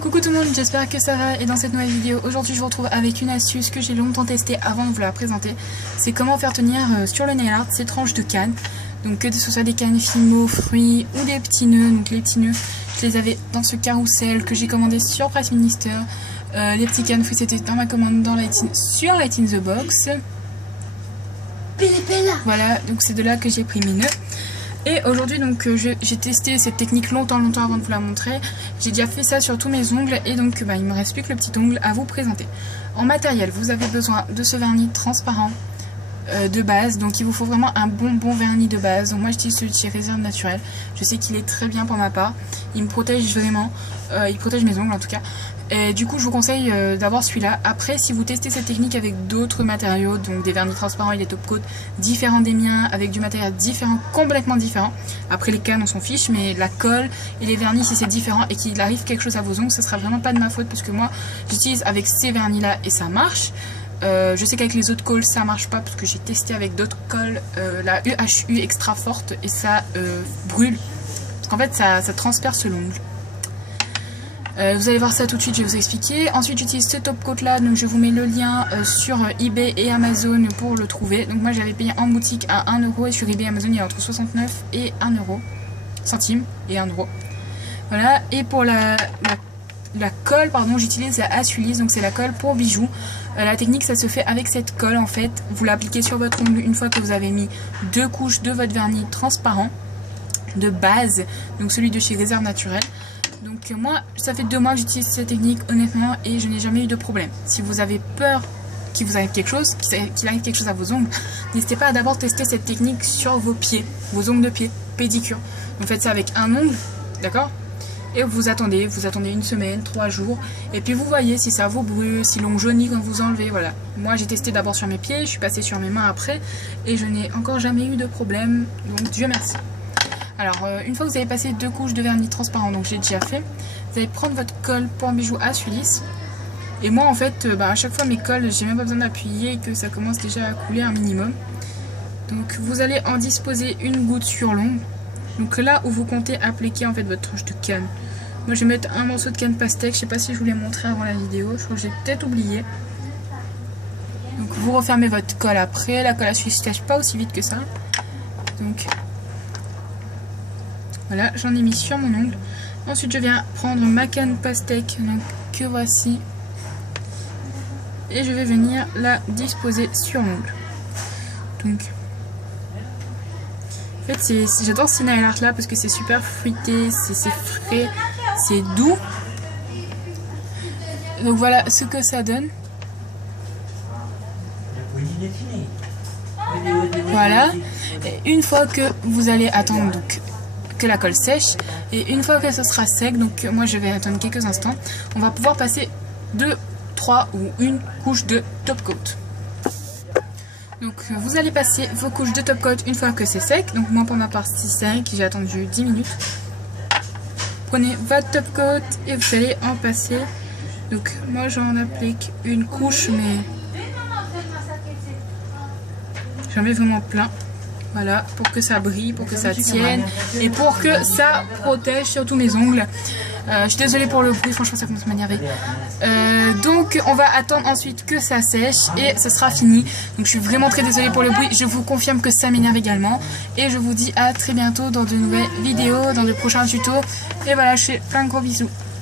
Coucou tout le monde, j'espère que ça va et dans cette nouvelle vidéo, aujourd'hui je vous retrouve avec une astuce que j'ai longtemps testée avant de vous la présenter. C'est comment faire tenir sur le nail art ces tranches de canne. Donc que ce soit des cannes Fimo, fruits ou des petits nœuds. Donc les petits nœuds, je les avais dans ce carrousel que j'ai commandé sur Price Minister. Les petits cannes fruits c'était dans ma commande sur Light in the Box. Voilà, donc c'est de là que j'ai pris mes nœuds. Et aujourd'hui donc j'ai testé cette technique longtemps avant de vous la montrer. J'ai déjà fait ça sur tous mes ongles et donc il me reste plus que le petit ongle à vous présenter. En matériel, vous avez besoin de ce vernis transparent de base, donc il vous faut vraiment un bon vernis de base. Donc moi j'utilise celui de chez Réserve Naturelle. Je sais qu'il est très bien pour ma part, il me protège vraiment, il protège mes ongles en tout cas. Et du coup je vous conseille d'avoir celui-là. Après si vous testez cette technique avec d'autres matériaux, donc des vernis transparents et des top coats différents des miens, avec du matériel différent, complètement différent. Après les cannes on s'en fiche, mais la colle et les vernis si c'est différent et qu'il arrive quelque chose à vos ongles, ça sera vraiment pas de ma faute parce que moi j'utilise avec ces vernis là et ça marche. Je sais qu'avec les autres colles ça marche pas parce que j'ai testé avec d'autres colles, la UHU extra forte et ça brûle. Parce qu'en fait ça transperce l'ongle. Vous allez voir ça tout de suite, je vais vous expliquer. Ensuite j'utilise ce top coat là, donc je vous mets le lien sur eBay et Amazon pour le trouver. Donc moi j'avais payé en boutique à 1€ et sur eBay et Amazon il y a entre 69 et 1 euro, centimes et 1 euro. Voilà, et pour la colle, pardon, j'utilise la Asulis, donc c'est la colle pour bijoux. La technique ça se fait avec cette colle en fait, vous l'appliquez sur votre ongle une fois que vous avez mis 2 couches de votre vernis transparent de base, donc celui de chez Réserve Naturelle. Donc moi ça fait 2 mois que j'utilise cette technique honnêtement et je n'ai jamais eu de problème. Si vous avez peur qu'il vous arrive quelque chose, qu'il arrive quelque chose à vos ongles, n'hésitez pas à d'abord tester cette technique sur vos pieds, vos ongles de pied, pédicure. Vous faites ça avec un ongle, d'accord? Et vous attendez 1 semaine, 3 jours, et puis vous voyez si ça vous brûle, si l'ongle jaunit quand vous enlevez, voilà. Moi j'ai testé d'abord sur mes pieds, je suis passée sur mes mains après, et je n'ai encore jamais eu de problème, donc Dieu merci. Alors une fois que vous avez passé 2 couches de vernis transparent, donc j'ai déjà fait, vous allez prendre votre colle pour bijoux Asulis. Et moi en fait, à chaque fois mes colles, j'ai même pas besoin d'appuyer et que ça commence déjà à couler un minimum. Donc vous allez en disposer une goutte sur l'ongle. Donc là où vous comptez appliquer en fait votre tranche de canne. Moi je vais mettre un morceau de canne pastèque, je sais pas si je vous l'ai montré avant la vidéo, je crois que j'ai peut-être oublié. Donc vous refermez votre colle après, la colle à suivre ne sèche pas aussi vite que ça. Donc voilà, j'en ai mis sur mon ongle. Ensuite je viens prendre ma canne pastèque, donc que voici. Et je vais venir la disposer sur l'ongle. Donc en fait, j'adore ce nail art là parce que c'est super fruité, c'est frais, c'est doux. Donc voilà ce que ça donne. Voilà. Et une fois que vous allez attendre donc que la colle sèche, et une fois que ce sera sec, donc moi je vais attendre quelques instants, on va pouvoir passer 2, 3 ou une couche de top coat. Donc vous allez passer vos couches de top coat une fois que c'est sec. Donc moi pour ma part c'est sec, j'ai attendu 10 minutes. Prenez votre top coat et vous allez en passer. Donc moi j'en applique une couche mais j'en mets vraiment plein. Voilà, pour que ça brille, pour que ça tienne et pour que ça protège surtout mes ongles. Je suis désolée pour le bruit, franchement ça commence à m'énerver. Donc on va attendre ensuite que ça sèche et ce sera fini. Donc je suis vraiment très désolée pour le bruit, je vous confirme que ça m'énerve également. Et je vous dis à très bientôt dans de nouvelles vidéos, dans de prochains tutos. Et voilà, je fais plein de gros bisous.